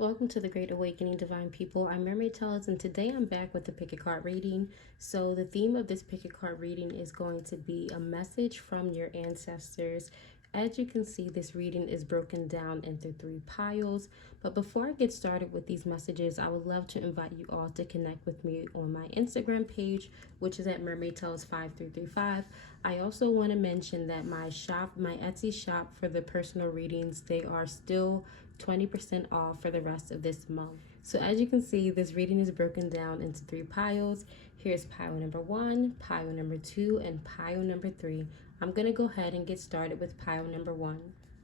Welcome to the Great Awakening, Divine People. I'm Mermaid Tells, and today I'm back with the Pick a Card reading. So the theme of this Pick a Card reading is going to be a message from your ancestors. As you can see, this reading is broken down into 3 piles. But before I get started with these messages, I would love to invite you all to connect with me on my Instagram page, which is at Mermaid Tells 5335. I also want to mention that my Etsy shop for the personal readings, they are still 20% off for the rest of this month. So as you can see, this reading is broken down into 3 piles. Here's pile number 1, pile number 2, and pile number 3. I'm going to go ahead and get started with pile number 1.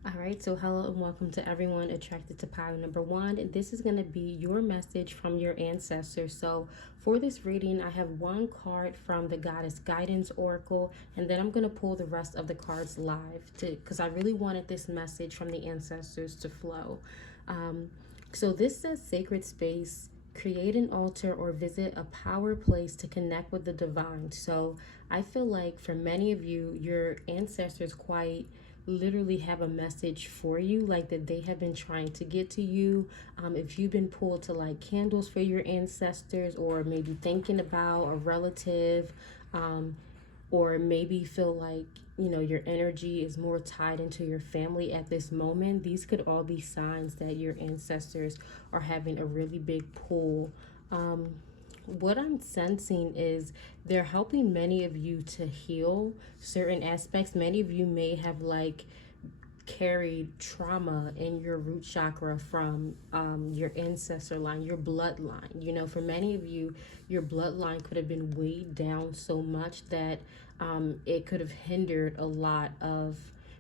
Alright, so hello and welcome to everyone attracted to pile number 1. This is going to be your message from your ancestors. So for this reading, I have 1 card from the Goddess Guidance Oracle, and then I'm going to pull the rest of the cards live because I really wanted this message from the ancestors to flow. So this says sacred space, create an altar or visit a power place to connect with the divine. So I feel like for many of you, your ancestors quite literally have a message for you, like that they have been trying to get to you. If you've been pulled to light candles for your ancestors, or maybe thinking about a relative, or maybe feel like, you know, your energy is more tied into your family at this moment, these could all be signs that your ancestors are having a really big pull. What I'm sensing is they're helping many of you to heal certain aspects. Many of you may have carried trauma in your root chakra from your ancestor line, your bloodline. You know, for many of you, your bloodline could have been weighed down so much that it could have hindered a lot of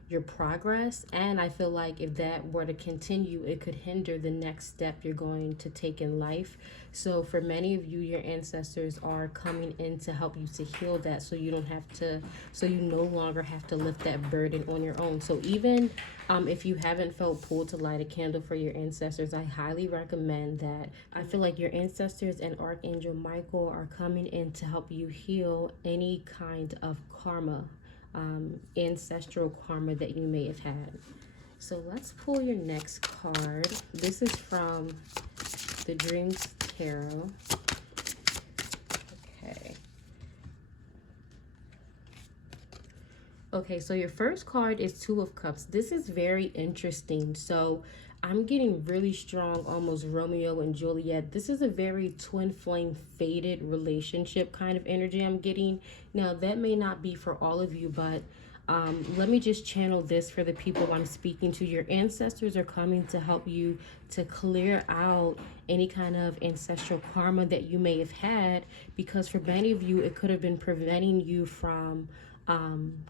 your progress. And I feel like if that were to continue, it could hinder the next step you're going to take in life. So for many of you, your ancestors are coming in to help you to heal that, so you no longer have to lift that burden on your own. So even if you haven't felt pulled to light a candle for your ancestors, I highly recommend that. I feel like your ancestors and Archangel Michael are coming in to help you heal any kind of karma, ancestral karma that you may have had. So let's pull your next card. This is from the Dreams Tarot. Okay, so your first card is 2 of Cups. This is very interesting. So I'm getting really strong, almost Romeo and Juliet. This is a very twin flame faded relationship kind of energy I'm getting. Now, that may not be for all of you, but let me just channel this for the people I'm speaking to. Your ancestors are coming to help you to clear out any kind of ancestral karma that you may have had, because for many of you, it could have been preventing you from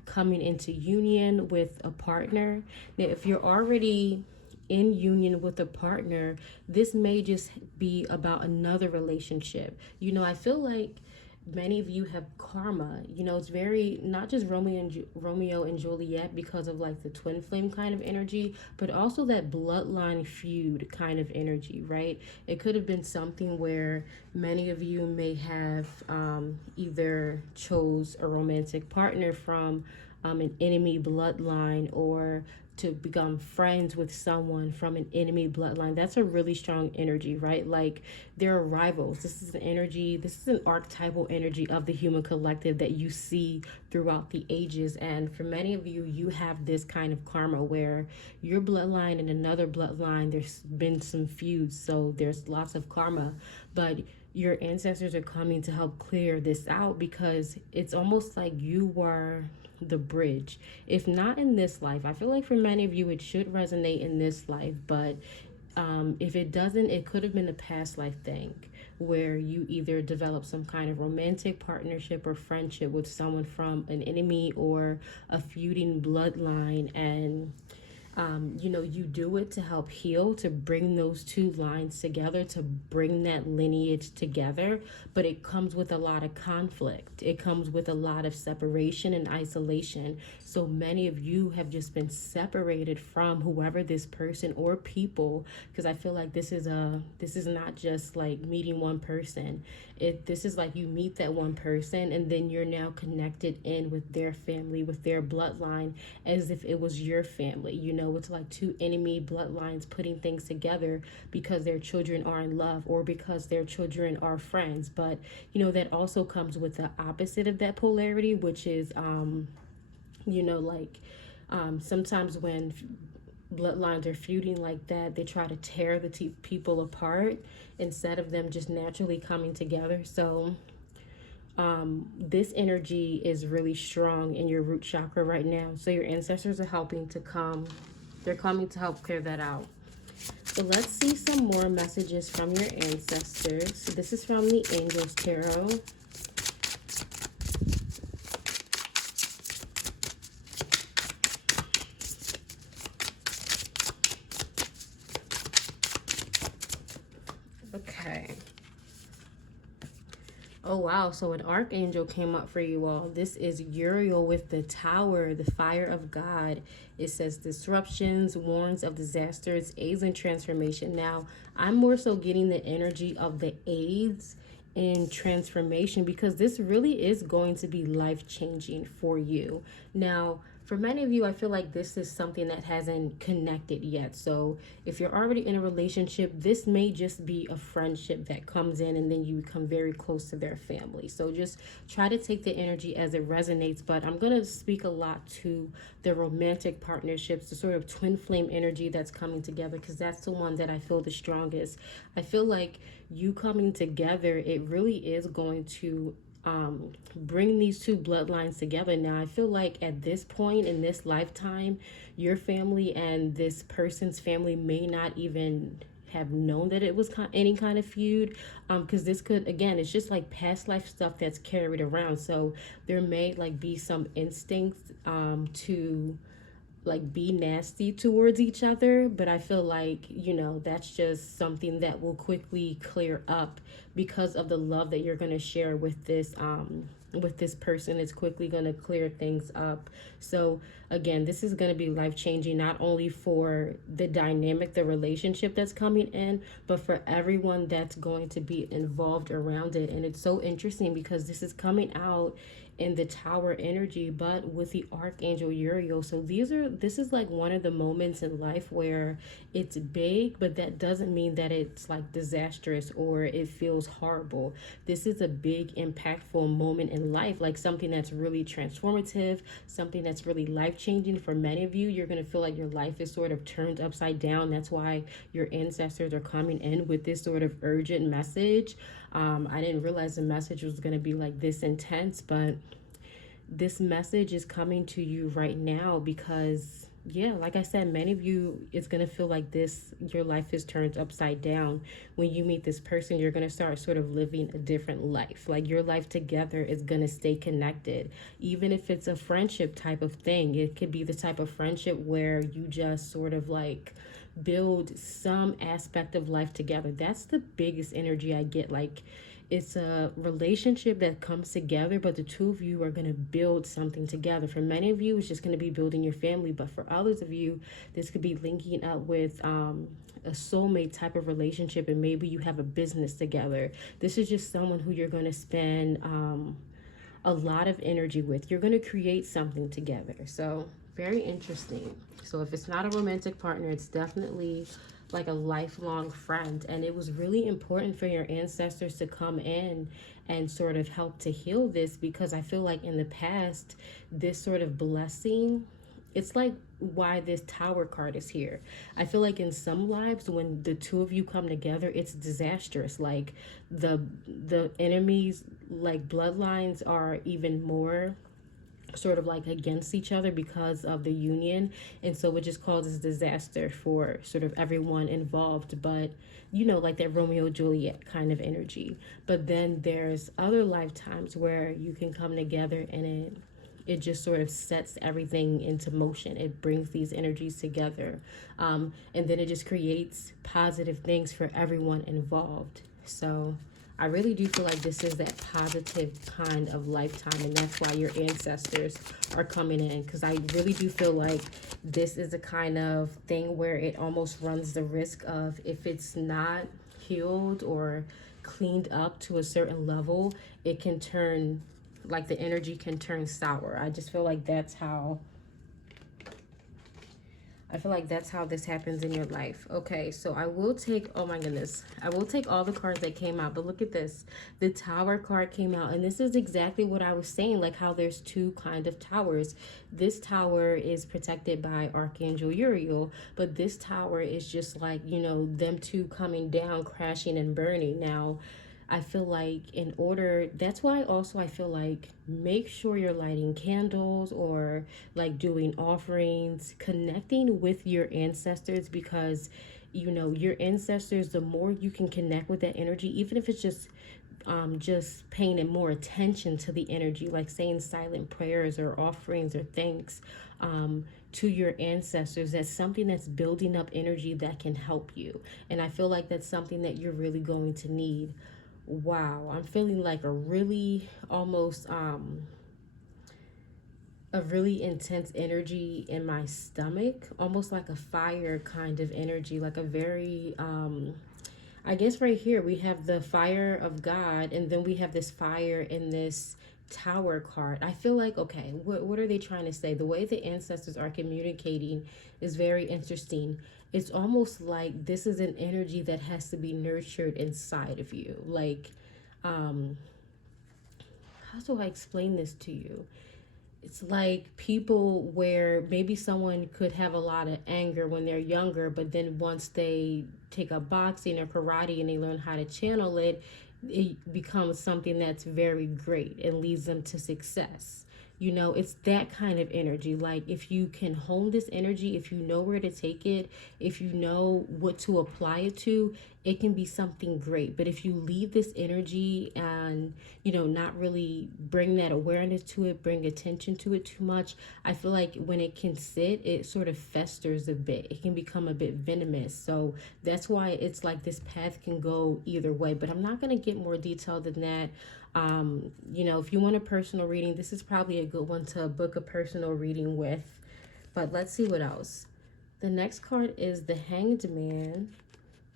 coming into union with a partner. Now, if you're already in union with a partner, this may just be about another relationship. You know, I feel like many of you have karma. You know, it's very not just Romeo and Juliet because of like the twin flame kind of energy, but also that bloodline feud kind of energy, right? It could have been something where many of you may have either chose a romantic partner from an enemy bloodline, or to become friends with someone from an enemy bloodline. That's a really strong energy, right? Like they're rivals. This is an archetypal energy of the human collective that you see throughout the ages. And for many of you, you have this kind of karma where your bloodline and another bloodline, there's been some feuds, so there's lots of karma. But your ancestors are coming to help clear this out, because it's almost like you were the bridge. If not in this life, I feel like for many of you it should resonate in this life, but if it doesn't, it could have been a past life thing where you either develop some kind of romantic partnership or friendship with someone from an enemy or a feuding bloodline, and you know, you do it to help heal, to bring those 2 lines together, to bring that lineage together. But it comes with a lot of conflict. It comes with a lot of separation and isolation. So many of you have just been separated from whoever this person or people, because I feel like this is not just like meeting one person. This is like you meet that one person and then you're now connected in with their family, with their bloodline, as if it was your family. You know, know, it's like two enemy bloodlines putting things together because their children are in love or because their children are friends. But, you know, that also comes with the opposite of that polarity, which is, you know, like sometimes when bloodlines are feuding like that, they try to tear the people apart instead of them just naturally coming together. So this energy is really strong in your root chakra right now. So your ancestors are helping to come. They're coming to help clear that out. So let's see some more messages from your ancestors. So this is from the Angels Tarot. Okay. Oh, wow. So an archangel came up for you all. This is Uriel with the Tower, the fire of God. It says disruptions, warns of disasters, aids in transformation. Now, I'm more so getting the energy of the aids in transformation because this really is going to be life-changing for you. Now, for many of you, I feel like this is something that hasn't connected yet. So if you're already in a relationship, this may just be a friendship that comes in and then you become very close to their family. So just try to take the energy as it resonates. But I'm going to speak a lot to the romantic partnerships, the sort of twin flame energy that's coming together, because that's the one that I feel the strongest. I feel like you coming together, it really is going to bring these two bloodlines together. Now, I feel like at this point in this lifetime, your family and this person's family may not even have known that it was any kind of feud, because this could, again, it's just like past life stuff that's carried around. So there may like be some instincts to like be nasty towards each other, but I feel like, you know, that's just something that will quickly clear up because of the love that you're going to share with this person. It's quickly going to clear things up. So again, this is going to be life-changing, not only for the dynamic, the relationship that's coming in, but for everyone that's going to be involved around it. And it's so interesting because this is coming out in the Tower energy, but with the Archangel Uriel. So this is like one of the moments in life where it's big, but that doesn't mean that it's like disastrous or it feels horrible. This is a big, impactful moment in life, like something that's really transformative, something that's really life-changing. For many of you, you're going to feel like your life is sort of turned upside down. That's why your ancestors are coming in with this sort of urgent message. I didn't realize the message was going to be like this intense, but this message is coming to you right now because, yeah, like I said, many of you, it's going to feel like your life is turned upside down. When you meet this person, you're going to start sort of living a different life. Like your life together is going to stay connected. Even if it's a friendship type of thing, it could be the type of friendship where you just sort of like build some aspect of life together. That's the biggest energy I get. Like, it's a relationship that comes together, but the two of you are going to build something together. For many of you, it's just going to be building your family, but for others of you, this could be linking up with a soulmate type of relationship, and maybe you have a business together. This is just someone who you're going to spend a lot of energy with. You're going to create something together. So very interesting. So if it's not a romantic partner, it's definitely like a lifelong friend. And it was really important for your ancestors to come in and sort of help to heal this, because I feel like in the past, this sort of blessing, it's like why this Tower card is here. I feel like in some lives, when the two of you come together, it's disastrous. Like the enemies, like bloodlines, are even more sort of like against each other because of the union, and so it just causes disaster for sort of everyone involved. But you know, like that Romeo Juliet kind of energy. But then there's other lifetimes where you can come together and it just sort of sets everything into motion. It brings these energies together, and then it just creates positive things for everyone involved. So I really do feel like this is that positive kind of lifetime, and that's why your ancestors are coming in, because I really do feel like this is a kind of thing where it almost runs the risk of, if it's not healed or cleaned up to a certain level, it can turn, like the energy can turn sour. I just feel like that's how I feel like that's how this happens in your life. Okay, so I will take, oh my goodness, I will take all the cards that came out, but look at this. The Tower card came out, and this is exactly what I was saying, like how there's two kind of towers. This tower is protected by Archangel Uriel, but this tower is just like, you know, them two coming down, crashing and burning. Now, I feel like in order, that's why also I feel like make sure you're lighting candles or like doing offerings, connecting with your ancestors, because you know your ancestors, the more you can connect with that energy, even if it's just paying more attention to the energy, like saying silent prayers or offerings or thanks to your ancestors, that's something that's building up energy that can help you. And I feel like that's something that you're really going to need. Wow, I'm feeling like a really almost a really intense energy in my stomach, almost like a fire kind of energy, like a very I guess right here we have the fire of God, and then we have this fire in this Tower card. I feel like, okay, what are they trying to say? The way the ancestors are communicating is very interesting. It's almost like this is an energy that has to be nurtured inside of you. Like, how do I explain this to you? It's like people where maybe someone could have a lot of anger when they're younger, but then once they take up boxing or karate and they learn how to channel it, it becomes something that's very great and leads them to success. You know, it's that kind of energy. Like if you can hone this energy, if you know where to take it, if you know what to apply it to, it can be something great. But if you leave this energy and, you know, not really bring that awareness to it, bring attention to it too much, I feel like when it can sit, it sort of festers a bit. It can become a bit venomous. So that's why it's like this path can go either way. But I'm not going to get more detailed than that. You know, if you want a personal reading, this is probably a good one to book a personal reading with. But let's see what else. The next card is the Hanged Man.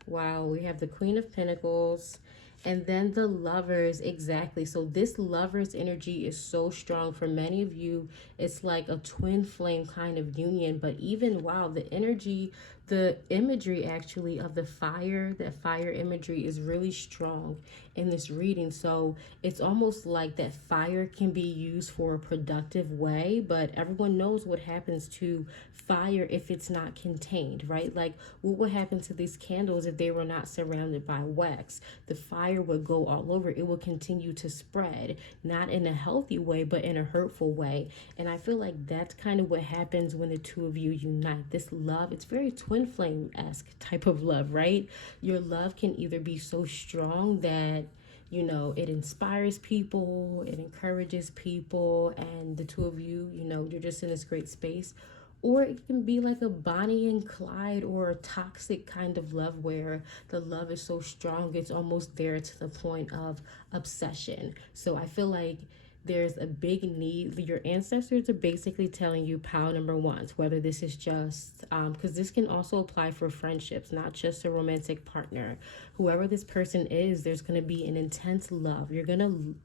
Wow, we have the Queen of Pentacles. And then the Lovers, exactly. So this Lovers energy is so strong. For many of you, it's like a twin flame kind of union. But even, wow, the energy, the imagery actually of the fire, that fire imagery is really strong in this reading. So it's almost like that fire can be used for a productive way, but everyone knows what happens to fire if it's not contained, right? Like what would happen to these candles if they were not surrounded by wax? The fire would go all over. It would continue to spread, not in a healthy way, but in a hurtful way. And I feel like that's kind of what happens when the two of you unite. This love, it's very twin flame-esque type of love, right? Your love can either be so strong that, you know, it inspires people, it encourages people, and the two of you, you know, you're just in this great space. Or it can be like a Bonnie and Clyde or a toxic kind of love where the love is so strong it's almost there to the point of obsession. So I feel like there's a big need. Your ancestors are basically telling you pile number one, whether this is just because this can also apply for friendships, not just a romantic partner. Whoever this person is, there's going to be an intense love. There's going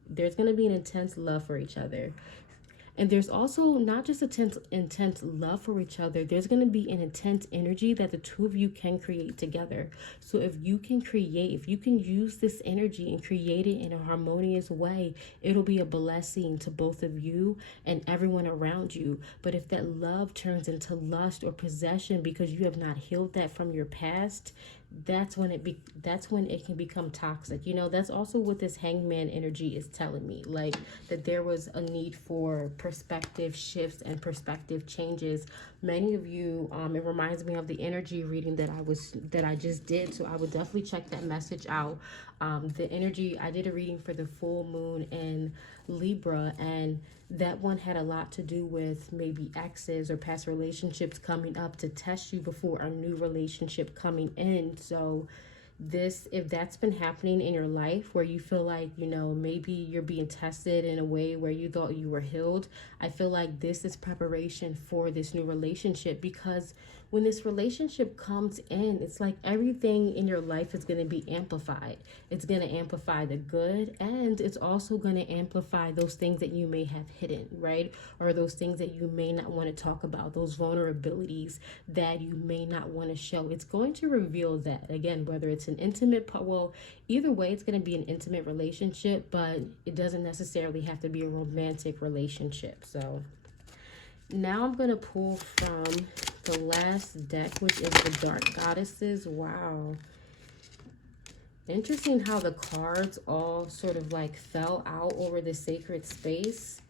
to be an intense love for each other. And there's also not just intense love for each other. There's going to be an intense energy that the two of you can create together. So if you can use this energy and create it in a harmonious way, it'll be a blessing to both of you and everyone around you. But if that love turns into lust or possession because you have not healed that from your past, that's when it can become toxic. You know, that's also what this hangman energy is telling me, like that there was a need for perspective shifts and perspective changes. Many of you, it reminds me of the energy reading that I just did, so I would definitely check that message out. The energy, I did a reading for the full moon in Libra, and that one had a lot to do with maybe exes or past relationships coming up to test you before a new relationship coming in. So this, if that's been happening in your life where you feel like, you know, maybe you're being tested in a way where you thought you were healed, I feel like this is preparation for this new relationship, because when this relationship comes in, it's like everything in your life is going to be amplified. It's going to amplify the good, and it's also going to amplify those things that you may have hidden, right? Or those things that you may not want to talk about, those vulnerabilities that you may not want to show. It's going to reveal that, again, whether it's an intimate, well, either way, it's going to be an intimate relationship, but it doesn't necessarily have to be a romantic relationship. So now I'm going to pull from the last deck, which is the Dark Goddesses. Wow. Interesting how the cards all sort of like fell out over the sacred space.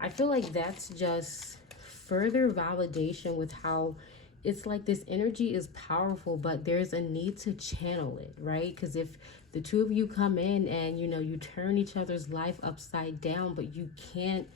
I feel like that's just further validation with how it's like this energy is powerful, but there's a need to channel it, right? Because if the two of you come in and, you know, you turn each other's life upside down, but you can't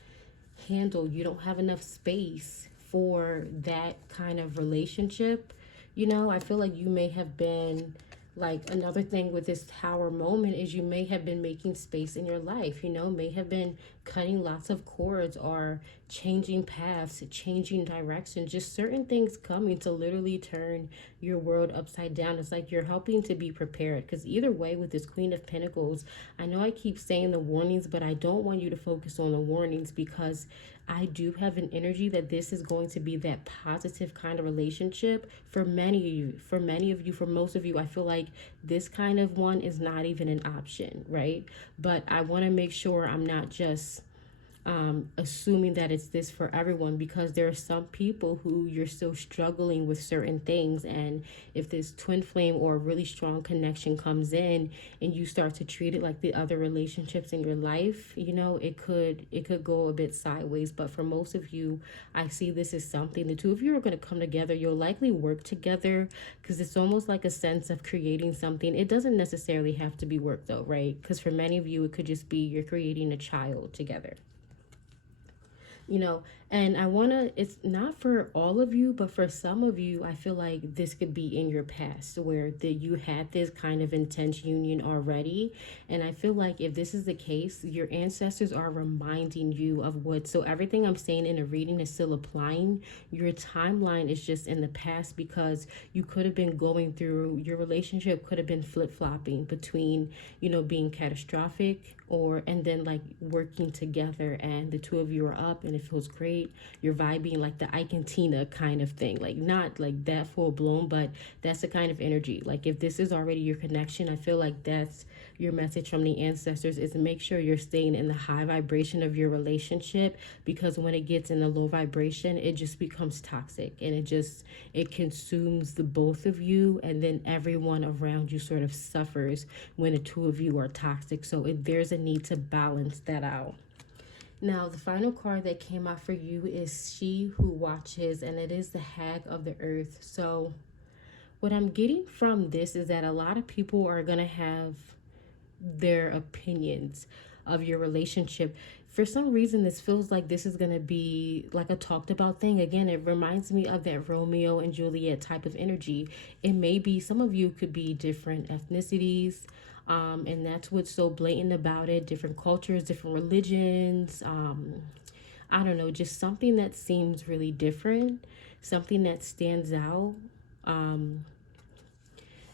handle, you don't have enough space for that kind of relationship, you know, I feel like you may have been like, another thing with this Tower moment is you may have been making space in your life, you know, may have been cutting lots of cords or changing paths, changing direction, just certain things coming to literally turn your world upside down. It's like you're helping to be prepared, because either way with this Queen of Pentacles, I know I keep saying the warnings, but I don't want you to focus on the warnings, because I do have an energy that this is going to be that positive kind of relationship for many of you. For most of you, I feel like this kind of one is not even an option, right? But I want to make sure I'm not just assuming that it's this for everyone, because there are some people who you're still struggling with certain things, and if this twin flame or a really strong connection comes in and you start to treat it like the other relationships in your life, you know, it could go a bit sideways. But for most of you, I see this as something, the two of you are going to come together. You'll likely work together, because it's almost like a sense of creating something. It doesn't necessarily have to be work though, right? Because for many of you, it could just be you're creating a child together, you know. And I want to, it's not for all of you, but for some of you, I feel like this could be in your past where you had this kind of intense union already. And I feel like if this is the case, your ancestors are reminding you of what, so everything I'm saying in a reading is still applying. Your timeline is just in the past, because you could have been going through, your relationship could have been flip-flopping between, you know, being catastrophic and then like working together, and the two of you are up and it feels great. You're vibing like the Ike and Tina kind of thing, like not like that full blown, but that's the kind of energy. Like if this is already your connection, I feel like that's your message from the ancestors, is to make sure you're staying in the high vibration of your relationship, because when it gets in the low vibration, it just becomes toxic, and it consumes the both of you, and then everyone around you sort of suffers when the two of you are toxic. So there's a need to balance that out. Now, the final card that came out for you is She Who Watches, and it is the Hag of the Earth. So what I'm getting from this is that a lot of people are going to have their opinions of your relationship. For some reason, this feels like this is going to be like a talked about thing. Again, it reminds me of that Romeo and Juliet type of energy. It may be, some of you could be different ethnicities, and that's what's so blatant about it. Different cultures, different religions. I don't know, just something that seems really different, something that stands out.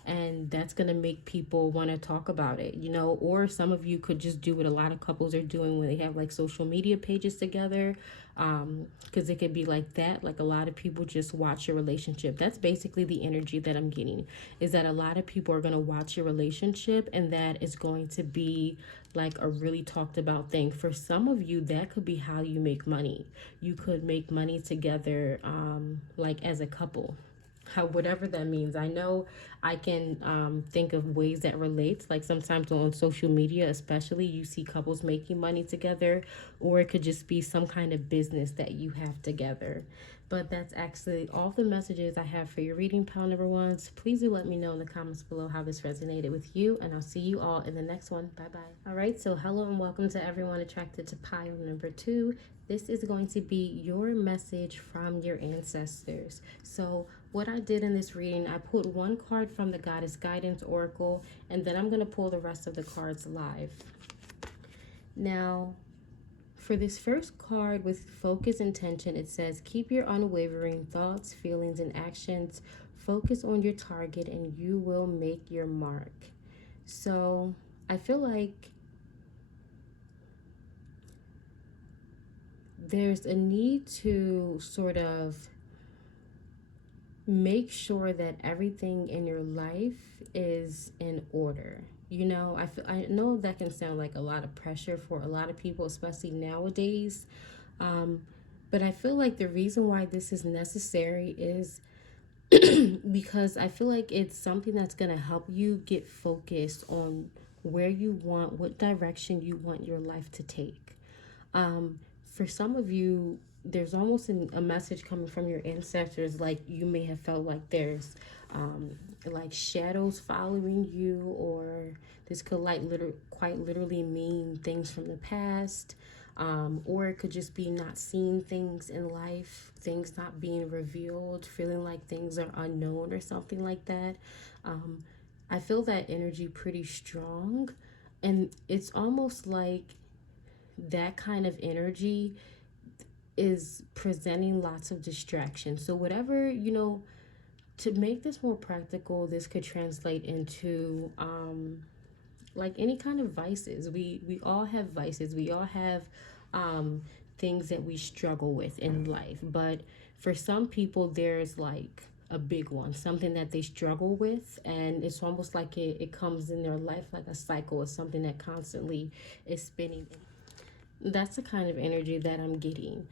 And that's going to make people want to talk about it, you know. Or some of you could just do what a lot of couples are doing when they have like social media pages together, because it could be like that. Like a lot of people just watch your relationship. That's basically the energy that I'm getting, is that a lot of people are going to watch your relationship, and that is going to be like a really talked about thing. For some of you, that could be how you make money. You could make money together, like as a couple. Whatever that means. I know I can think of ways that relates, like sometimes on social media especially, you see couples making money together, or it could just be some kind of business that you have together. But that's actually all the messages I have for your reading, pile number ones. Please do let me know in the comments below how this resonated with you, and I'll see you all in the next one. Bye bye. All right, so hello and welcome to everyone attracted to pile number 2. This is going to be your message from your ancestors. So what I did in this reading, I pulled one card from the Goddess Guidance Oracle, and then I'm going to pull the rest of the cards live. Now, for this first card with focus intention, it says, keep your unwavering thoughts, feelings, and actions. Focus on your target and you will make your mark. So I feel like there's a need to sort of make sure that everything in your life is in order. You know, I know that can sound like a lot of pressure for a lot of people, especially nowadays. But I feel like the reason why this is necessary is because I feel like it's something that's going to help you get focused on where you want, what direction you want your life to take. For some of you, there's almost a message coming from your ancestors, like you may have felt like there's like shadows following you, or this could like quite literally mean things from the past, or it could just be not seeing things in life, things not being revealed, feeling like things are unknown or something like that. I feel that energy pretty strong, and it's almost like that kind of energy is presenting lots of distractions. So whatever, you know, to make this more practical, this could translate into like any kind of vices. We all have vices. We all have things that we struggle with in life. But for some people, there's like a big one, something that they struggle with, and it's almost like it comes in their life like a cycle. It's something that constantly is spinning. That's the kind of energy that I'm getting.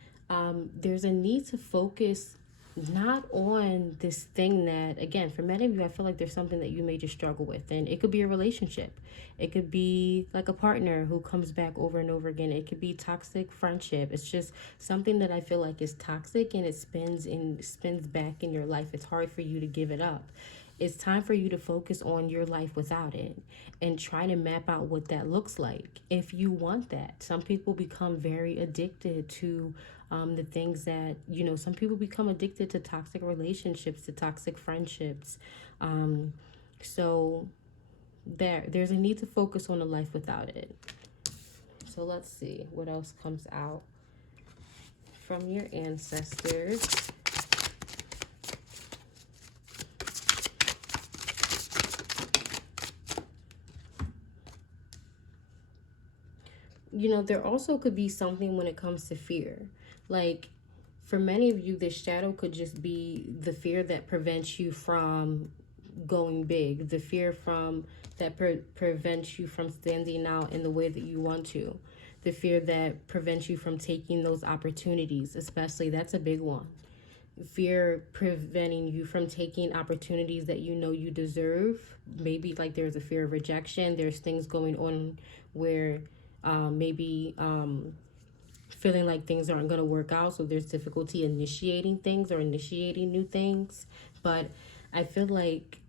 There's a need to focus not on this thing that, again, for many of you, I feel like there's something that you may just struggle with, and it could be a relationship. It could be like a partner who comes back over and over again. It could be toxic friendship. It's just something that I feel like is toxic, and it spins back in your life. It's hard for you to give it up. It's time for you to focus on your life without it and try to map out what that looks like if you want that. Some people become very addicted to the things that, you know, some people become addicted to toxic relationships, to toxic friendships. So there's a need to focus on a life without it. So let's see what else comes out from your ancestors. You know, there also could be something when it comes to fear. Like, for many of you, this shadow could just be the fear that prevents you from going big, the fear that prevents you from standing out in the way that you want to, the fear that prevents you from taking those opportunities, especially. That's a big one. Fear preventing you from taking opportunities that you know you deserve. Maybe like there's a fear of rejection. There's things going on where maybe feeling like things aren't going to work out, so there's difficulty initiating things or initiating new things. But I feel like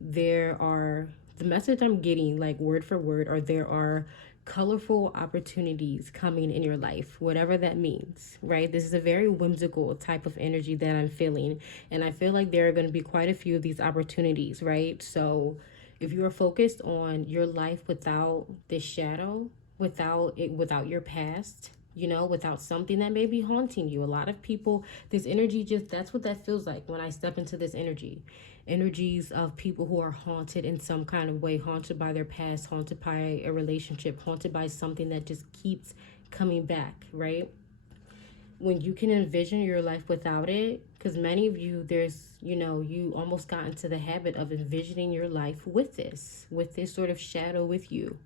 the message I'm getting, like word for word, or there are colorful opportunities coming in your life, whatever that means, right? This is a very whimsical type of energy that I'm feeling, and I feel like there are going to be quite a few of these opportunities, right? So if you are focused on your life without this shadow, without your past, you know, without something that may be haunting you. A lot of people, this energy, just that's what that feels like when I step into this energies of people who are haunted in some kind of way, haunted by their past, haunted by a relationship, haunted by something that just keeps coming back, right? When you can envision your life without it, because many of you, you almost got into the habit of envisioning your life with this sort of shadow with you.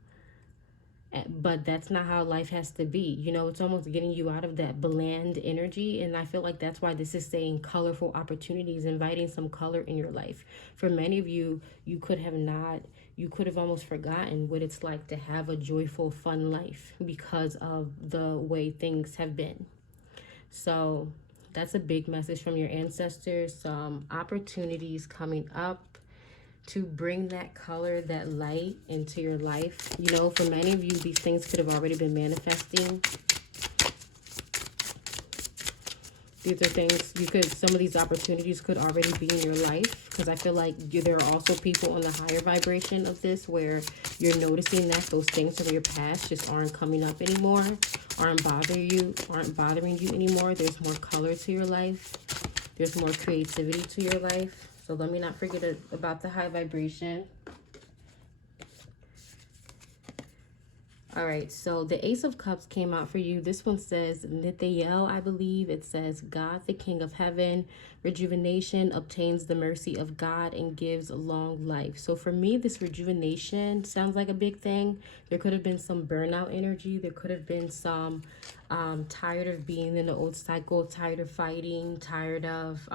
But that's not how life has to be. You know, it's almost getting you out of that bland energy. And I feel like that's why this is saying colorful opportunities, inviting some color in your life. For many of you, you could have almost forgotten what it's like to have a joyful, fun life because of the way things have been. So that's a big message from your ancestors. Some opportunities coming up to bring that color, that light into your life. You know, for many of you, these things could have already been manifesting. These are things you could, some of these opportunities could already be in your life, because I feel like there are also people on the higher vibration of this where you're noticing that those things from your past just aren't coming up anymore, aren't bothering you anymore. There's more color to your life. There's more creativity to your life. So let me not forget about the high vibration. All right, so the Ace of Cups came out for you. This one says Nithael, I believe. It says God, the King of Heaven, rejuvenation, obtains the mercy of God and gives long life. So for me, this rejuvenation sounds like a big thing. There could have been some burnout energy. There could have been some tired of being in the old cycle, tired of fighting, tired of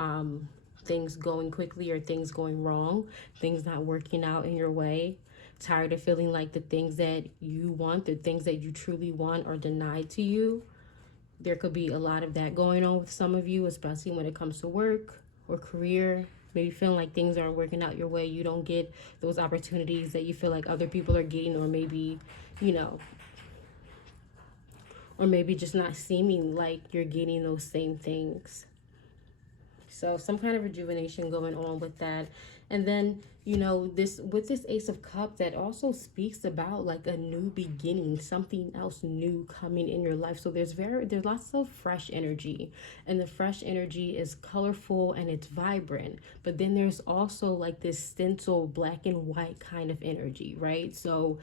things going quickly or things going wrong, things not working out in your way. Tired of feeling like the things that you want, the things that you truly want, are denied to you. There could be a lot of that going on with some of you, especially when it comes to work or career. Maybe feeling like things aren't working out your way. You don't get those opportunities that you feel like other people are getting, or maybe, you know, or maybe just not seeming like you're getting those same things. So some kind of rejuvenation going on with that. And then, you know, this with this Ace of Cups, that also speaks about like a new beginning, something else new coming in your life. So there's lots of fresh energy, and the fresh energy is colorful and it's vibrant. But then there's also like this stencil black and white kind of energy, right? So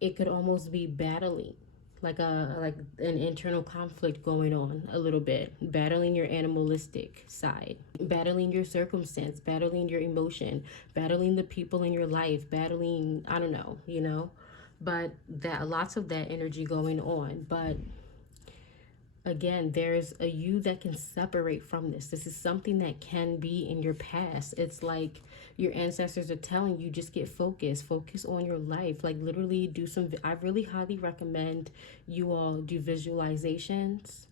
it could almost be battling, like an internal conflict going on a little bit, battling your animalistic side, battling your circumstance, battling your emotion, battling the people in your life, battling, I don't know, you know, but that lots of that energy going on. But again, there's a you that can separate from this. This is something that can be in your past. It's like your ancestors are telling you, just get focused. Focus on your life. Like literally do some, I really highly recommend you all do visualizations.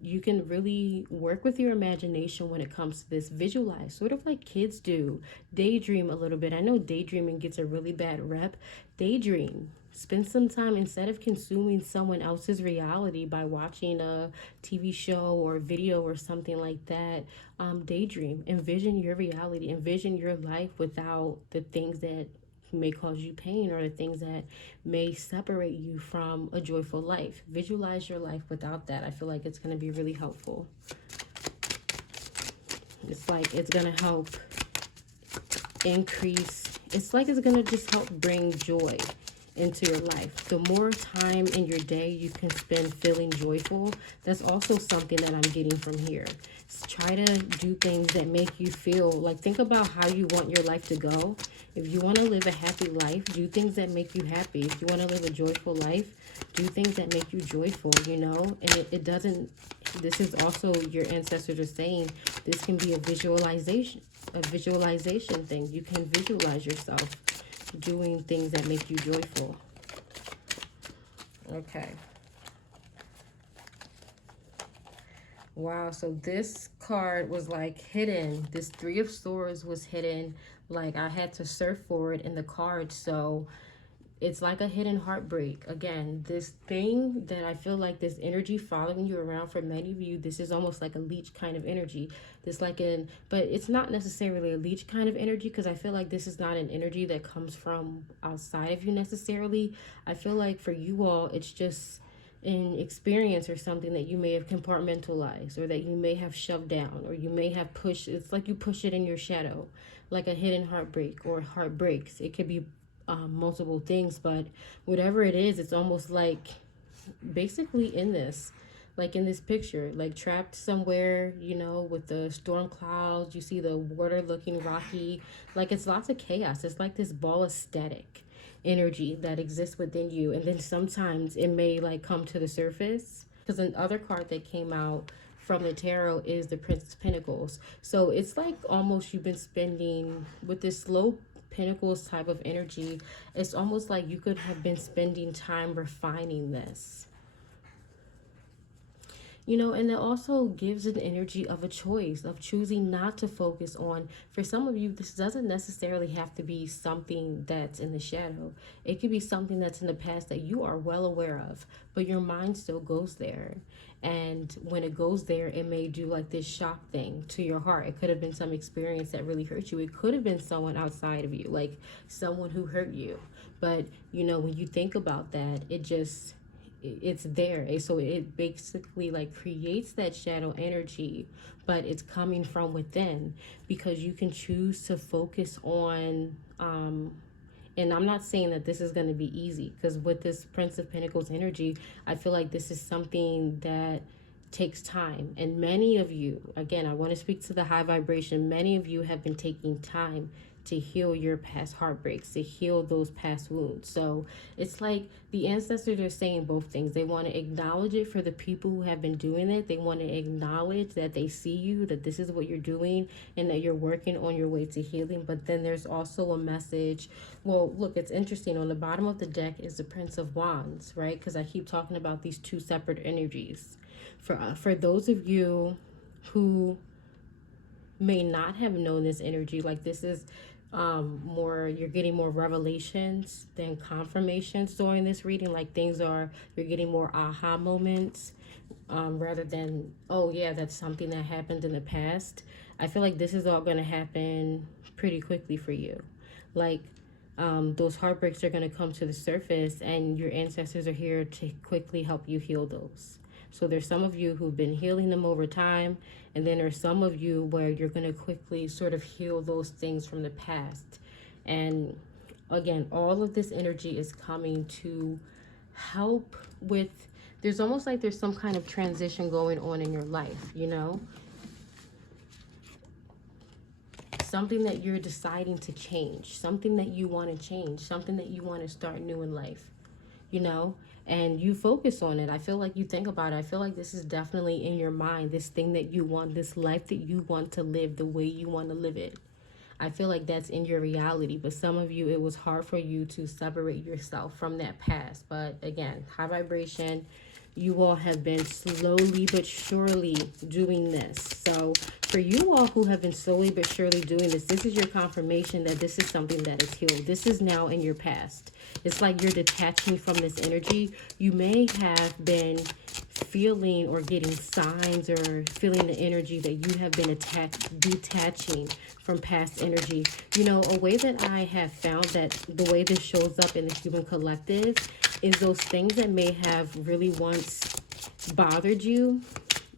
You can really work with your imagination when it comes to this. Visualize, sort of like kids do. Daydream a little bit. I know daydreaming gets a really bad rep. Daydream. Spend some time, instead of consuming someone else's reality by watching a TV show or video or something like that. Daydream. Envision your reality. Envision your life without the things that may cause you pain, or the things that may separate you from a joyful life. Visualize your life without that. I feel like it's going to be really helpful. It's like it's going to help increase. It's like it's going to just help bring joy into your life. The more time in your day you can spend feeling joyful, that's also something that I'm getting from here. Try to do things that make you feel like, think about how you want your life to go. If you want to live a happy life, do things that make you happy. If you want to live a joyful life, do things that make you joyful, you know. And it doesn't, this is also your ancestors are saying, this can be a visualization thing. You can visualize yourself doing things that make you joyful. Okay. Wow, so this card was like hidden. This Three of Swords was hidden. Like I had to search for it in the card. So it's like a hidden heartbreak. Again, this thing that I feel like this energy following you around, for many of you, this is almost like a leech kind of energy. This like but it's not necessarily a leech kind of energy, because I feel like this is not an energy that comes from outside of you necessarily. I feel like for you all, it's just an experience or something that you may have compartmentalized, or that you may have shoved down, or you may have pushed. It's like you push it in your shadow, like a hidden heartbreak or heartbreaks. It could be multiple things, but whatever it is, it's almost like basically in this, like in this picture, like trapped somewhere, you know, with the storm clouds. You see the water looking rocky, like it's lots of chaos. It's like this ball of static energy that exists within you, and then sometimes it may like come to the surface. Because another card that came out from the tarot is the Prince of Pentacles. So it's like almost you've been spending with this slow Pentacles type of energy. It's almost like you could have been spending time refining this. You know, and it also gives an energy of a choice, of choosing not to focus on. For some of you, this doesn't necessarily have to be something that's in the shadow. It could be something that's in the past that you are well aware of, but your mind still goes there. And when it goes there, it may do like this shock thing to your heart. It could have been some experience that really hurt you. It could have been someone outside of you, like someone who hurt you. But, you know, when you think about that, it's there. So it basically like creates that shadow energy, but it's coming from within, because you can choose to focus on and I'm not saying that this is going to be easy, because with this Prince of Pentacles energy, I feel like this is something that takes time. And many of you, again, I want to speak to the high vibration, many of you have been taking time to heal your past heartbreaks, to heal those past wounds. So it's like the ancestors are saying both things. They want to acknowledge it for the people who have been doing it. They want to acknowledge that they see you, that this is what you're doing, and that you're working on your way to healing. But then there's also a message. Well, look, it's interesting. On the bottom of the deck is the Prince of Wands, right? Because I keep talking about these two separate energies. For those of you who may not have known this energy, like this is you're getting more revelations than confirmations during this reading. Like you're getting more aha moments, rather than, oh yeah, that's something that happened in the past. I feel like this is all going to happen pretty quickly for you. Like those heartbreaks are going to come to the surface, and your ancestors are here to quickly help you heal those. So there's some of you who've been healing them over time, and then there's some of you where you're going to quickly sort of heal those things from the past. And again, all of this energy is coming to help with, there's almost like there's some kind of transition going on in your life, you know? Something that you're deciding to change, something that you want to change, something that you want to start new in life, you know? And you focus on it. I feel like you think about it. I feel like this is definitely in your mind, this thing that you want, this life that you want to live the way you want to live it. I feel like that's in your reality. But some of you, it was hard for you to separate yourself from that past. But again, high vibration, you all have been slowly but surely doing this. So for you all who have been slowly but surely doing this, this is your confirmation that this is something that is healed. This is now in your past. It's like you're detaching from this energy. You may have been feeling or getting signs or feeling the energy that you have been detaching from past energy. You know, a way that I have found that the way this shows up in the human collective is those things that may have really once bothered you.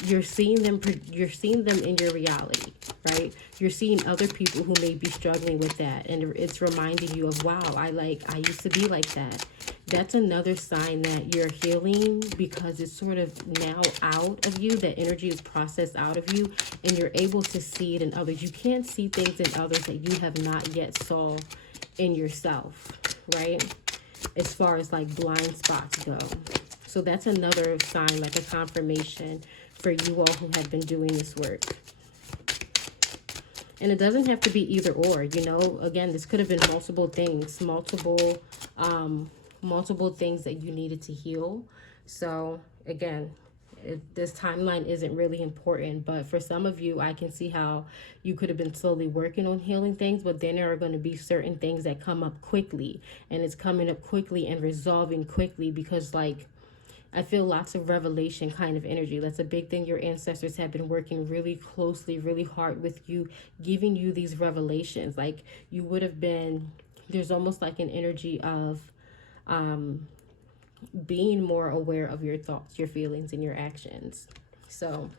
You're seeing them in your reality, right? You're seeing other people who may be struggling with that, and it's reminding you of, wow, I used to be like that. That's another sign that you're healing, because it's sort of now out of you. That energy is processed out of you, and you're able to see it in others. You can't see things in others that you have not yet saw in yourself, right? As far as like blind spots go. So that's another sign, like a confirmation for you all who have been doing this work. And it doesn't have to be either or, you know. Again, this could have been multiple things, multiple things that you needed to heal. So again, this timeline isn't really important, but for some of you, I can see how you could have been slowly working on healing things, but then there are going to be certain things that come up quickly, and it's coming up quickly and resolving quickly, because like I feel lots of revelation kind of energy. That's a big thing. Your ancestors have been working really closely, really hard with you, giving you these revelations. Like you would have been, there's almost like an energy of being more aware of your thoughts, your feelings, and your actions. So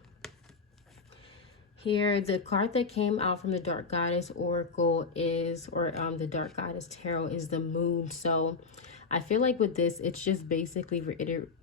here, the card that came out from the Dark Goddess Oracle is, or the Dark Goddess Tarot, is the Moon. So I feel like with this, it's just basically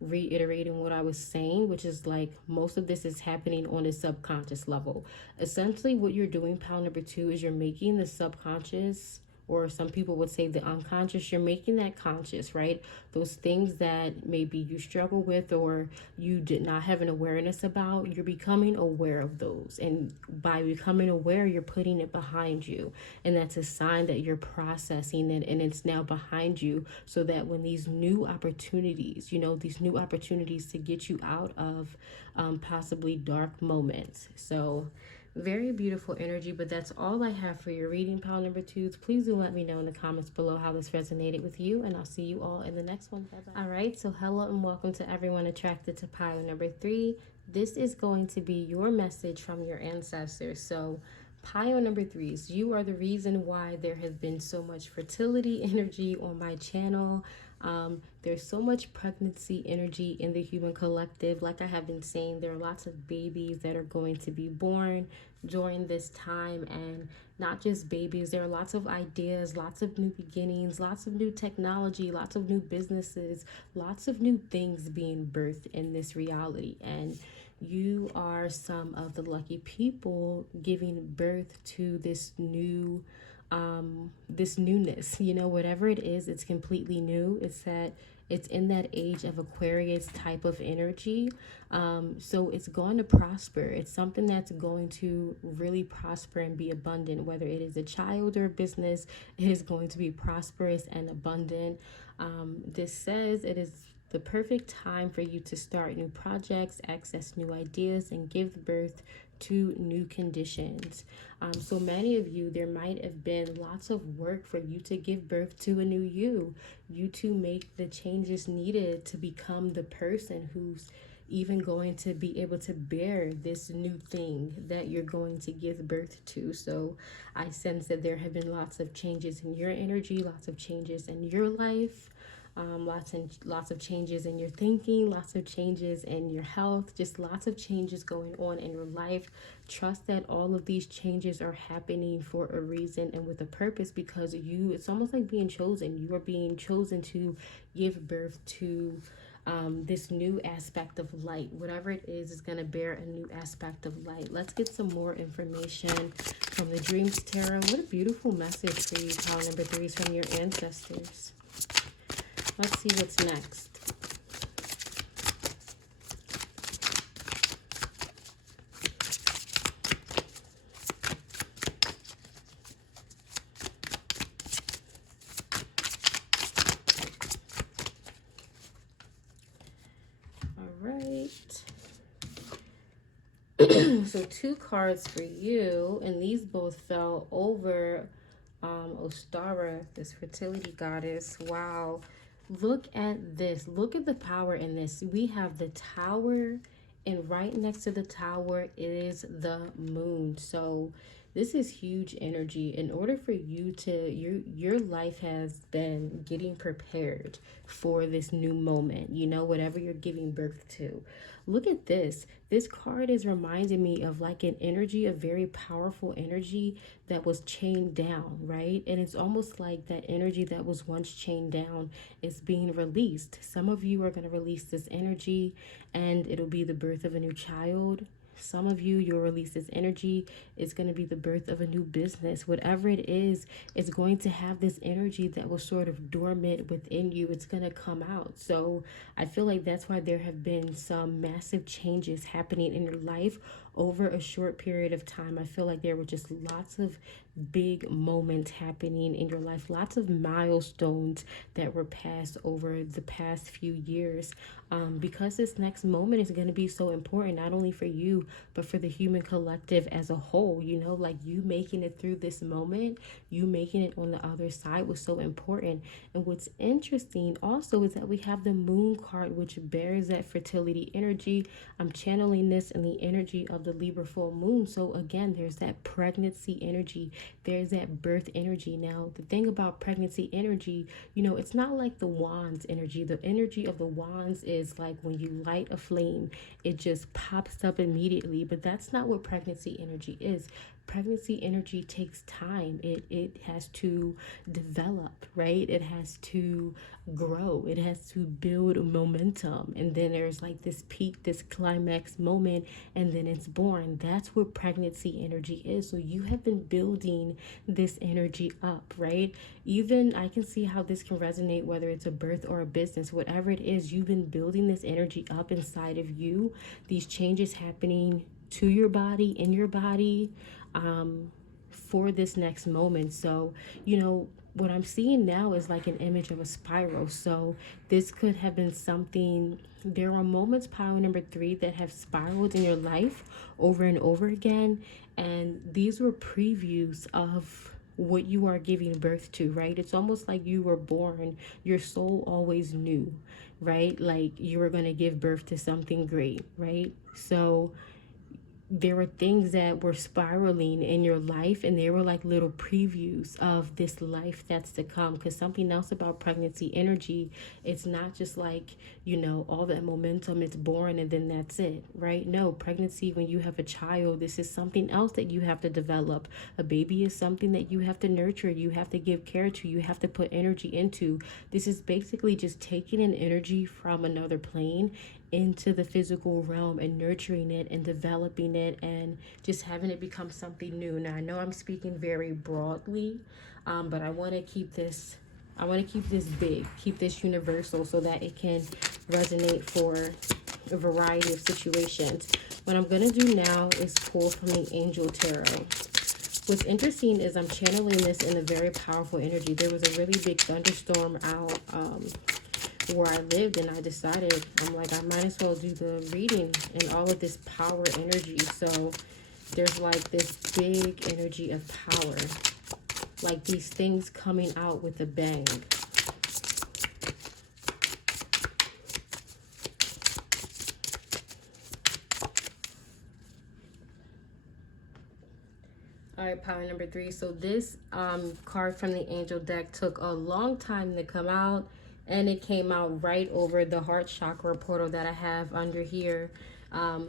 reiterating what I was saying, which is like most of this is happening on a subconscious level. Essentially, what you're doing, pile number 2, is you're making the subconscious or some people would say the unconscious, you're making that conscious, right? Those things that maybe you struggle with or you did not have an awareness about, you're becoming aware of those. And by becoming aware, you're putting it behind you. And that's a sign that you're processing it and it's now behind you, so that when these new opportunities, these new opportunities to get you out of possibly dark moments. So very beautiful energy, but that's all I have for your reading, pile number twos. Please do let me know in the comments below how this resonated with you, and I'll see you all in the next one. Bye-bye. All right, so hello and welcome to everyone attracted to pile number three. This is going to be your message from your ancestors. So pile number threes, you are the reason why there has been so much fertility energy on my channel. There's so much pregnancy energy in the human collective. Like I have been saying, there are lots of babies that are going to be born during this time, and not just babies. There are lots of ideas, lots of new beginnings, lots of new technology, lots of new businesses, lots of new things being birthed in this reality. And you are some of the lucky people giving birth to this new this newness, whatever it is, it's completely new. It's in that age of Aquarius type of energy. So it's going to prosper. It's something that's going to really prosper and be abundant, whether it is a child or a business. It is going to be prosperous and abundant. This says it is the perfect time for you to start new projects, access new ideas, and give birth to new conditions. So many of you, there might have been lots of work for you to give birth to a new you to make the changes needed to become the person who's even going to be able to bear this new thing that you're going to give birth to. So I sense that there have been lots of changes in your energy, lots of changes in your life. Lots of changes in your thinking, lots of changes in your health, just lots of changes going on in your life. Trust that all of these changes are happening for a reason and with a purpose, because it's almost like being chosen. You are being chosen to give birth to this new aspect of light. Whatever it is going to bear a new aspect of light. Let's get some more information from the Dreams Tarot. What a beautiful message for you, pile number threes, from your ancestors. Let's see what's next. All right. So 2 cards for you, and these both fell over Ostara, this fertility goddess. Wow. Look at this. Look at the power in this. We have the Tower, and right next to the Tower is the Moon. So this is huge energy. In order for you to, your life has been getting prepared for this new moment, whatever you're giving birth to. Look at this. This card is reminding me of like an energy, a very powerful energy that was chained down, right? And it's almost like that energy that was once chained down is being released. Some of you are going to release this energy and it'll be the birth of a new child. Some of you, you'll release this energy. It's going to be the birth of a new business. Whatever it is, it's going to have this energy that was sort of dormant within you. It's going to come out. So I feel like that's why there have been some massive changes happening in your life over a short period of time. I feel like there were just lots of big moments happening in your life, lots of milestones that were passed over the past few years, because this next moment is going to be so important, not only for you, but for the human collective as a whole. Like you making it through this moment, you making it on the other side was so important. And what's interesting also is that we have the Moon card, which bears that fertility energy. I'm channeling this in the energy of the Libra full moon. So again, there's that pregnancy energy. There's that birth energy. Now, the thing about pregnancy energy, it's not like the wands energy. The energy of the wands is like when you light a flame, it just pops up immediately. But that's not what pregnancy energy is. pregnancy energy takes time. It has to develop, right? It has to grow. It has to build momentum. And then there's like this peak, this climax moment, and then it's born. That's what pregnancy energy is. So you have been building this energy up, right? Even I can see how this can resonate, whether it's a birth or a business, whatever it is, you've been building this energy up inside of you. These changes happening to your body, in your body, for this next moment. So, what I'm seeing now is like an image of a spiral. So this could have been something. There are moments, power number 3, that have spiraled in your life over and over again. And these were previews of what you are giving birth to, right? It's almost like you were born, your soul always knew, right? Like you were going to give birth to something great, right? So there were things that were spiraling in your life, and they were like little previews of this life that's to come. Because something else about pregnancy energy, it's not just like, all that momentum, it's born and then that's it, right? No, pregnancy, when you have a child, this is something else that you have to develop. A baby is something that you have to nurture, you have to give care to, you have to put energy into. This is basically just taking an energy from another plane into the physical realm and nurturing it and developing it and just having it become something new. Now I know I'm speaking very broadly, but I want to keep this big, keep this universal, so that it can resonate for a variety of situations. What I'm going to do now is pull from the Angel Tarot. What's interesting is I'm channeling this in a very powerful energy. There was a really big thunderstorm out where I lived, and I decided, I'm like, I might as well do the reading in all of this power energy. So there's like this big energy of power, like these things coming out with a bang. All right, power number 3. So this card from the Angel deck took a long time to come out, and it came out right over the heart chakra portal that I have under here.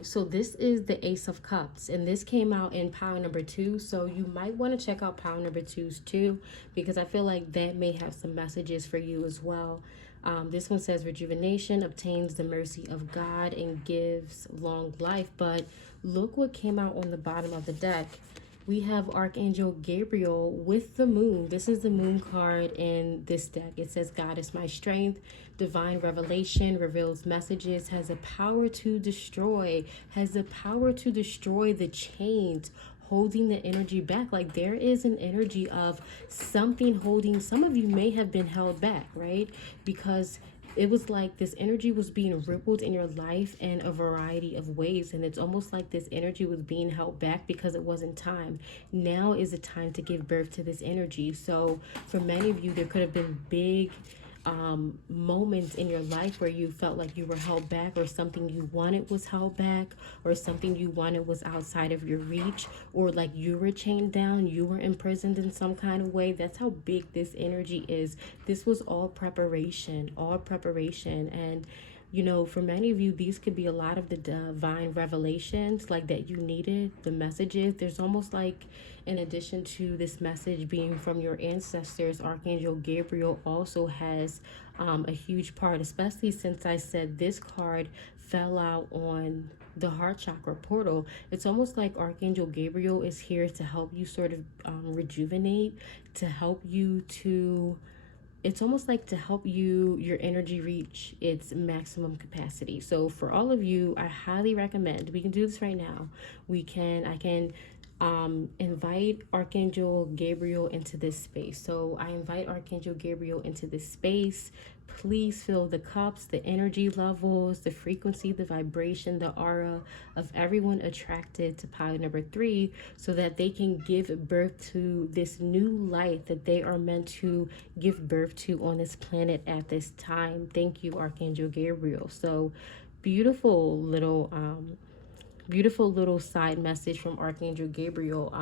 So this is the Ace of Cups, and this came out in power number 2. So you might want to check out power number 2's too, because I feel like that may have some messages for you as well. This one says rejuvenation, obtains the mercy of God, and gives long life. But look what came out on the bottom of the deck. We have Archangel Gabriel with the moon. This is the moon card in this deck. It says, God is my strength. Divine revelation, reveals messages, has the power to destroy, has the power to destroy the chains holding the energy back. Like there is an energy of something holding. Some of you may have been held back, right? Because it was like this energy was being rippled in your life in a variety of ways, and it's almost like this energy was being held back because it wasn't time. Now is the time to give birth to this energy. So for many of you, there could have been big moments in your life where you felt like you were held back, or something you wanted was held back, or something you wanted was outside of your reach, or like you were chained down, you were imprisoned in some kind of way. That's how big this energy is. This was all preparation, and for many of you, these could be a lot of the divine revelations like that you needed, the messages. There's almost like, in addition to this message being from your ancestors, Archangel Gabriel also has a huge part, especially since I said this card fell out on the heart chakra portal. It's almost like Archangel Gabriel is here to help you sort of rejuvenate, to help you to... It's almost like to help your energy reach its maximum capacity. So for all of you, I highly recommend, we can do this right now. I can invite Archangel Gabriel into this space. So I invite Archangel Gabriel into this space. Please feel the cups, the energy levels, the frequency, the vibration, the aura of everyone attracted to pile number 3, so that they can give birth to this new life that they are meant to give birth to on this planet at this time. Thank you, Archangel Gabriel. So beautiful little side message from Archangel Gabriel.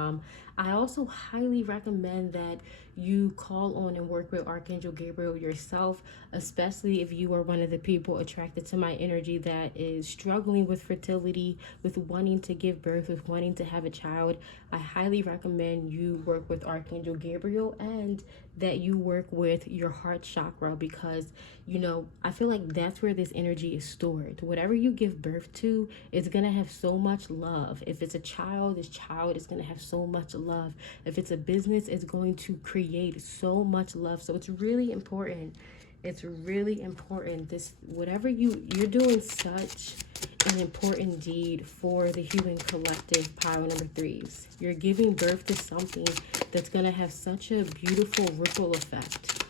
I also highly recommend that you call on and work with Archangel Gabriel yourself, especially if you are one of the people attracted to my energy that is struggling with fertility, with wanting to give birth, with wanting to have a child. I highly recommend you work with Archangel Gabriel, and that you work with your heart chakra, because I feel like that's where this energy is stored. Whatever you give birth to is gonna have so much love. If it's a child, this child is gonna have so much love. If it's a business, it's going to create so much love. So it's really important. It's really important. This, whatever you're doing, such an important deed for the human collective, pile number 3s. You're giving birth to something that's going to have such a beautiful ripple effect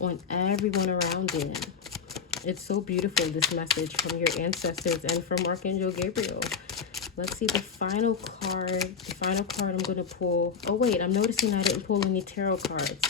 on everyone around it. It's so beautiful, this message from your ancestors and from Archangel Gabriel. Let's see the final card. The final card I'm going to pull. Oh, wait, I'm noticing I didn't pull any tarot cards.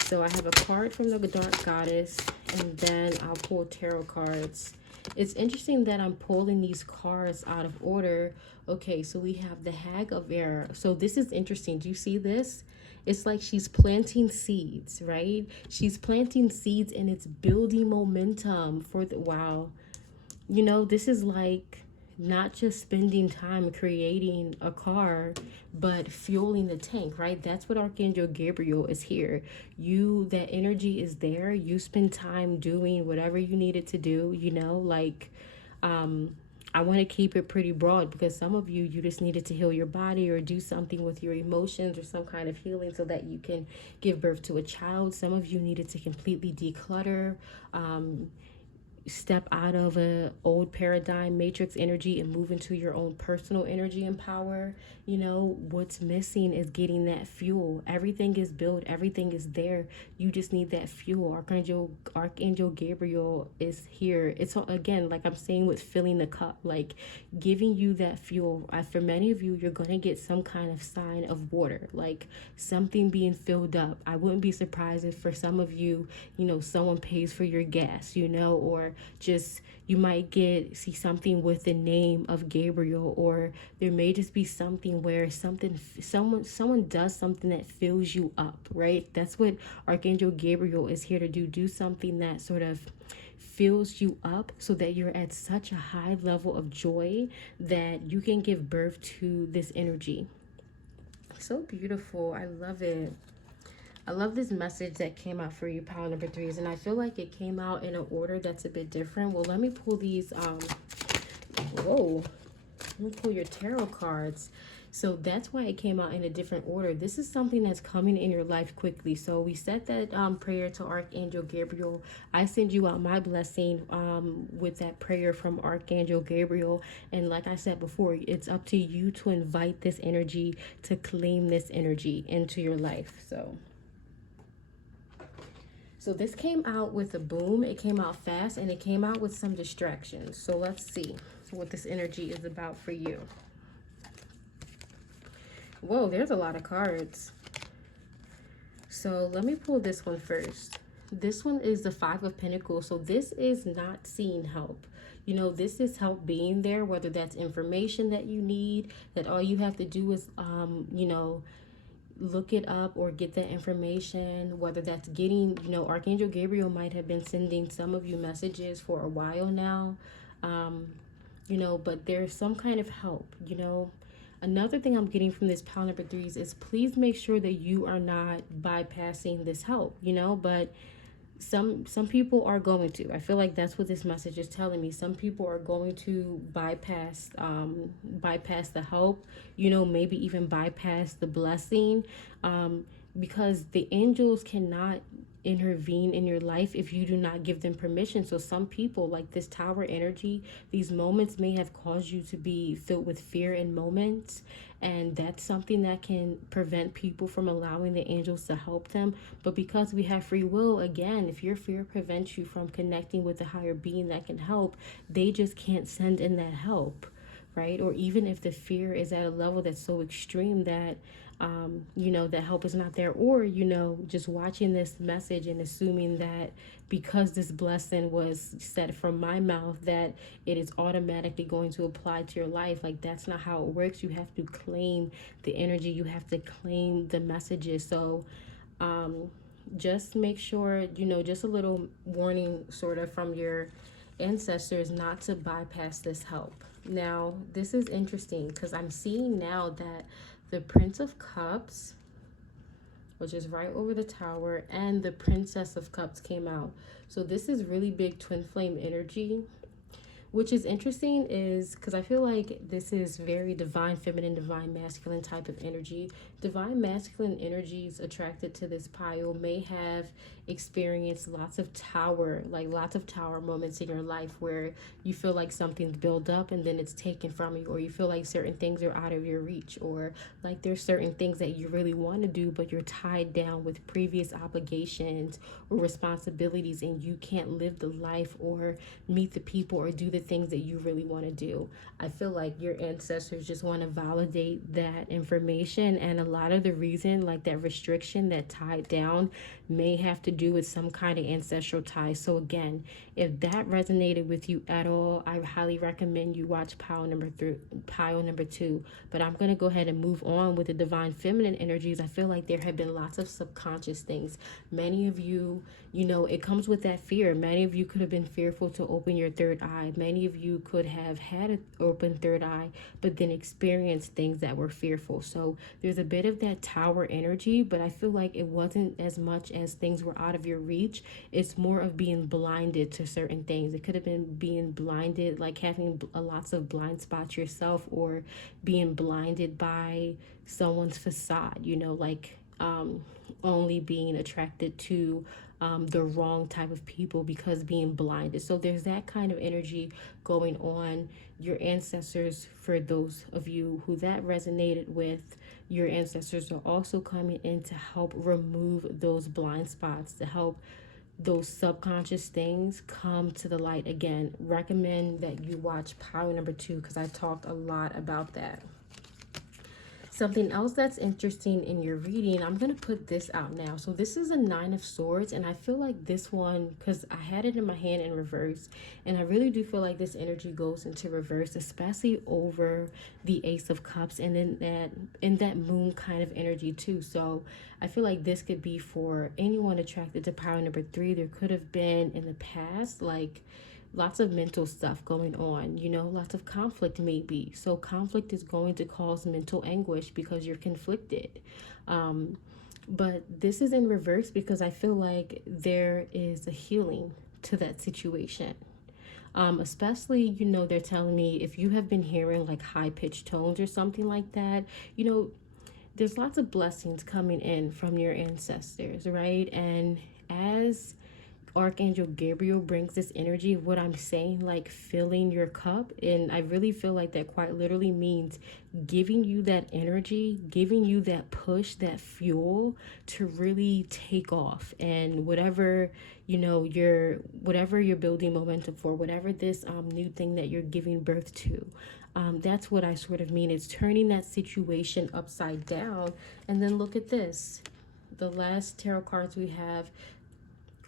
So I have a card from the Dark Goddess, and then I'll pull tarot cards. It's interesting that I'm pulling these cards out of order. Okay, so we have the Hag of Air. So this is interesting. Do you see this? It's like she's planting seeds, right? She's planting seeds, and it's building momentum for the, wow. This is like not just spending time creating a car, but fueling the tank, right? That's what Archangel Gabriel is here. That energy is there. You spend time doing whatever you needed to do, I want to keep it pretty broad, because some of you just needed to heal your body or do something with your emotions or some kind of healing so that you can give birth to a child. Some of you needed to completely declutter, step out of a old paradigm matrix energy and move into your own personal energy and power. What's missing is getting that fuel. Everything is built, everything is there. You just need that fuel. Archangel Gabriel is here. It's, again, like I'm saying, with filling the cup, like giving you that fuel. For many of you, you're gonna get some kind of sign of water, like something being filled up. I wouldn't be surprised if for some of you, someone pays for your gas, or just you might see something with the name of Gabriel, or there may just be something where someone does something that fills you up, right? That's what Archangel Gabriel is here to do something that sort of fills you up so that you're at such a high level of joy that you can give birth to this energy. So beautiful. I love it. I love this message that came out for you, pile number 3s, and I feel like it came out in an order that's a bit different. Well, let me pull these, whoa, let me pull your tarot cards. So that's why it came out in a different order. This is something that's coming in your life quickly. So we said that prayer to Archangel Gabriel. I send you out my blessing with that prayer from Archangel Gabriel. And like I said before, it's up to you to invite this energy, to claim this energy into your life. So this came out with a boom. It came out fast, and it came out with some distractions. So let's see what this energy is about for you. Whoa, there's a lot of cards. So let me pull this one first. This one is the 5 of Pentacles. So this is not seeing help. This is help being there, whether that's information that you need, that all you have to do is, look it up or get that information, whether that's getting, Archangel Gabriel might have been sending some of you messages for a while now, but there's some kind of help, Another thing I'm getting from this pile number 3s is please make sure that you are not bypassing this help, but some people are going to. I feel like that's what this message is telling me. Some people are going to bypass the help, maybe even bypass the blessing, because the angels cannot intervene in your life if you do not give them permission. So some people, like this Tower energy, these moments may have caused you to be filled with fear in moments, and that's something that can prevent people from allowing the angels to help them. But because we have free will, again, if your fear prevents you from connecting with a higher being that can help, they just can't send in that help, right? Or even if the fear is at a level that's so extreme that that help is not there, or just watching this message and assuming that because this blessing was said from my mouth that it is automatically going to apply to your life. Like, that's not how it works. You have to claim the energy, you have to claim the messages. So Just make sure, just a little warning sort of from your ancestors not to bypass this help. Now, this is interesting because I'm seeing now that the Prince of Cups, which is right over the Tower, and the Princess of Cups came out. So this is really big twin flame energy. Which is interesting is because I feel like this is very divine feminine, divine masculine type of energy. Divine masculine energies attracted to this pile may have experienced lots of tower moments in your life where you feel like something's built up and then it's taken from you, or you feel like certain things are out of your reach, or like there's certain things that you really want to do but you're tied down with previous obligations or responsibilities and you can't live the life or meet the people or do the things that you really want to do. I feel like your ancestors just want to validate that information, and a lot of the reason, like that restriction that tied down, may have to do with some kind of ancestral tie. So again, if that resonated with you at all, I highly recommend you watch pile number 2. But I'm going to go ahead and move on with the divine feminine energies. I feel like there have been lots of subconscious things. Many of you, it comes with that fear. Many of you could have been fearful to open your third eye. Many of you could have had an open third eye, but then experienced things that were fearful. So there's a bit of that tower energy, but I feel like it wasn't as much as things were out of your reach. It's more of being blinded to certain things. It could have been being blinded, like having lots of blind spots yourself, or being blinded by someone's facade, only being attracted to the wrong type of people because being blinded. So there's that kind of energy going on. Your ancestors, for those of you who that resonated with, your ancestors are also coming in to help remove those blind spots, to help those subconscious things come to the light. Again, recommend that you watch pile number 2 because I talked a lot about that. Something else that's interesting in your reading, I'm going to put this out now. So this is a 9 of Swords, and I feel like this one, because I had it in my hand in reverse, and I really do feel like this energy goes into reverse, especially over the Ace of Cups, and then in that moon kind of energy too. So I feel like this could be for anyone attracted to pile number 3. There could have been in the past, like, lots of mental stuff going on, lots of conflict maybe. So conflict is going to cause mental anguish because you're conflicted. But this is in reverse because I feel like there is a healing to that situation. Especially, they're telling me if you have been hearing like high-pitched tones or something like that, there's lots of blessings coming in from your ancestors, right? And as Archangel Gabriel brings this energy of what I'm saying, like filling your cup, and I really feel like that quite literally means giving you that energy, giving you that push, that fuel to really take off, and whatever you're building momentum for, whatever this new thing that you're giving birth to, that's what I sort of mean. It's turning that situation upside down. And then look at this, the last tarot cards we have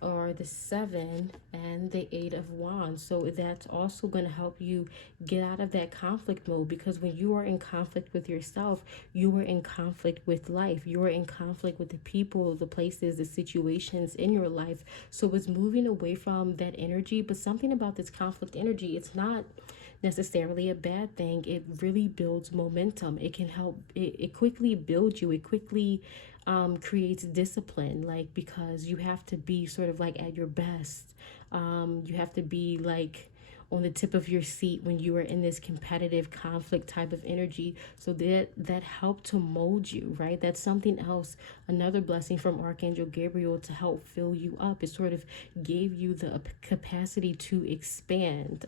are the 7 and the 8 of Wands. So that's also going to help you get out of that conflict mode, because when you are in conflict with yourself, you are in conflict with life. You are in conflict with the people, the places, the situations in your life. So it's moving away from that energy. But something about this conflict energy, it's not necessarily a bad thing. It really builds momentum. It can help, it quickly builds you. It quickly creates discipline, like, because you have to be sort of like at your best. You have to be like on the tip of your seat when you are in this competitive conflict type of energy. So that helped to mold you, right? That's something else, another blessing from Archangel Gabriel to help fill you up. It sort of gave you the capacity to expand,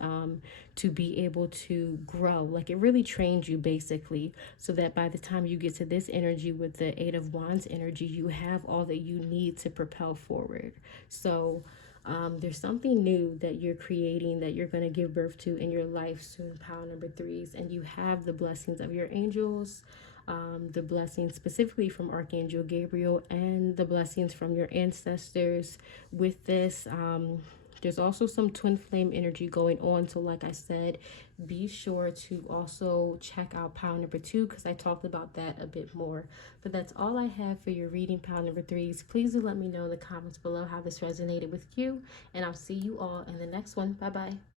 to be able to grow. Like, it really trained you basically, so that by the time you get to this energy with the 8 of Wands energy, you have all that you need to propel forward. So there's something new that you're creating, that you're going to give birth to in your life soon, pile number 3s, and you have the blessings of your angels, the blessings specifically from Archangel Gabriel, and the blessings from your ancestors with this There's also some twin flame energy going on. So like I said, be sure to also check out pile number 2 because I talked about that a bit more. But that's all I have for your reading, pile number 3s. Please do let me know in the comments below how this resonated with you. And I'll see you all in the next one. Bye-bye.